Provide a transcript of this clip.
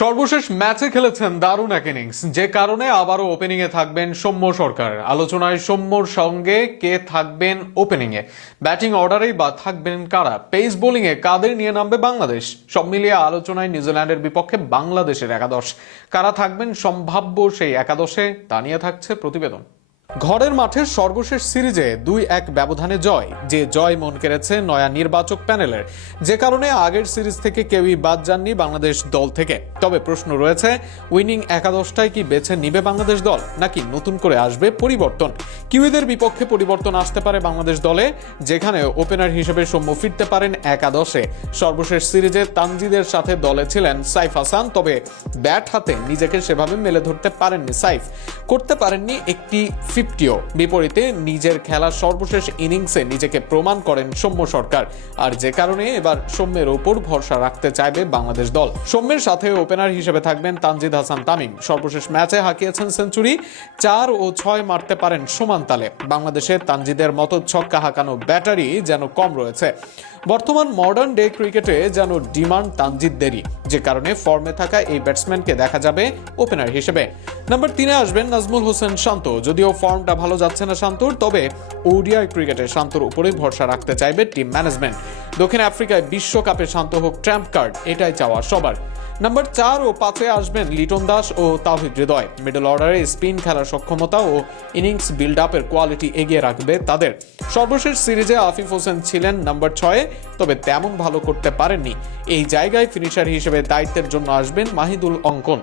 সর্বশেষ ম্যাচে খেলেছেন দারুণ এক ইনিংস, যে কারণে আবারও ওপেনিং এ থাকবেন সৌম্য সরকার। আলোচনায় সৌম্যর সঙ্গে কে থাকবেন ওপেনিং এ, ব্যাটিং অর্ডারেই বা থাকবেন কারা, পেস বোলিং এ কাদের নিয়ে নামবে বাংলাদেশ, সব মিলিয়ে আলোচনায় নিউজিল্যান্ডের বিপক্ষে বাংলাদেশের একাদশ। কারা থাকবেন সম্ভাব্য সেই একাদশে, তা নিয়ে থাকছে প্রতিবেদন। ঘরের মাঠের সর্বশেষ সিরিজে 2-1 ব্যবধানে জয়, যে জয় মন কেড়েছে নয়া নির্বাচক প্যানেলের, যে কারণে আগের সিরিজ থেকে কেউই বাদ যাননি বাংলাদেশ দল থেকে। তবে প্রশ্ন রয়েছে, উইনিং একাদশটাই কি বেছে নিবে বাংলাদেশ দল, নাকি নতুন করে আসবে পরিবর্তন? কিউইদের বিপক্ষে পরিবর্তন আসতে পারে বাংলাদেশ দলে, যেখানে ওপেনার হিসেবে সৌম্য ফিরতে পারেন একাদশে। সর্বশেষ সিরিজে তানজিদের সাথে দলে ছিলেন সাইফ হাসান, তবে ব্যাট হাতে নিজেকে সেভাবে মেলে ধরতে পারেননি সাইফ, করতে পারেননি একটি 50ও। বিপরীতে নিজের খেলার সর্বশেষ ইনিংসে নিজেকে প্রমাণ করেন সৌম্য সরকার, আর যে কারণে এবার সৌম্যের ওপর ভরসা রাখতে চাইবে বাংলাদেশ দল। সৌম্যের সাথে ওপেনার হিসেবে থাকবেন তানজিদ হাসান তামিম। সর্বশেষ ম্যাচে হাঁকিয়েছেন সেঞ্চুরি, 4 ও 6 মারতে পারেন সমান তালে। বাংলাদেশের তানজিদের মতো ছক্কা হাঁকানো ব্যাটারি যেন কম রয়েছে। বর্তমান মডার্ন ডে ক্রিকেটে যেন ডিমান্ড তানজিদদেরই, যে কারণে ফর্মে থাকা এই ব্যাটসম্যানকে দেখা যাবে ওপেনার হিসেবে। নাম্বার 3-এ আসবেন নাজমুল হোসেন শান্ত। যদিও ফর্মটা ভালো যাচ্ছে না শান্তর, তবে ওডিআই ক্রিকেটে শান্তর উপরেই ভরসা রাখতে চাইবে টিম ম্যানেজমেন্ট। দক্ষিণ আফ্রিকায় বিশ্বকাপে শান্ত হোক ট্র্যাম্প কার্ড, এটাই চাওয়া সবার। নাম্বার 4 ও 5-এ আসবেন লিটন দাস ও তাওহিদ হৃদয়। মিডল অর্ডারে স্পিন খেলার সক্ষমতা ও ইনিংস বিল্ড আপের কোয়ালিটি এগিয়ে রাখবে তাদের। সর্বশেষ সিরিজে আফিফ হোসেন ছিলেন নাম্বার 6-এ, তবে তেমন ভালো করতে পারেননি। এই জায়গায় ফিনিশার হিসেবে দায়িত্বের জন্য আসবেন মাহিদুল অঙ্কন।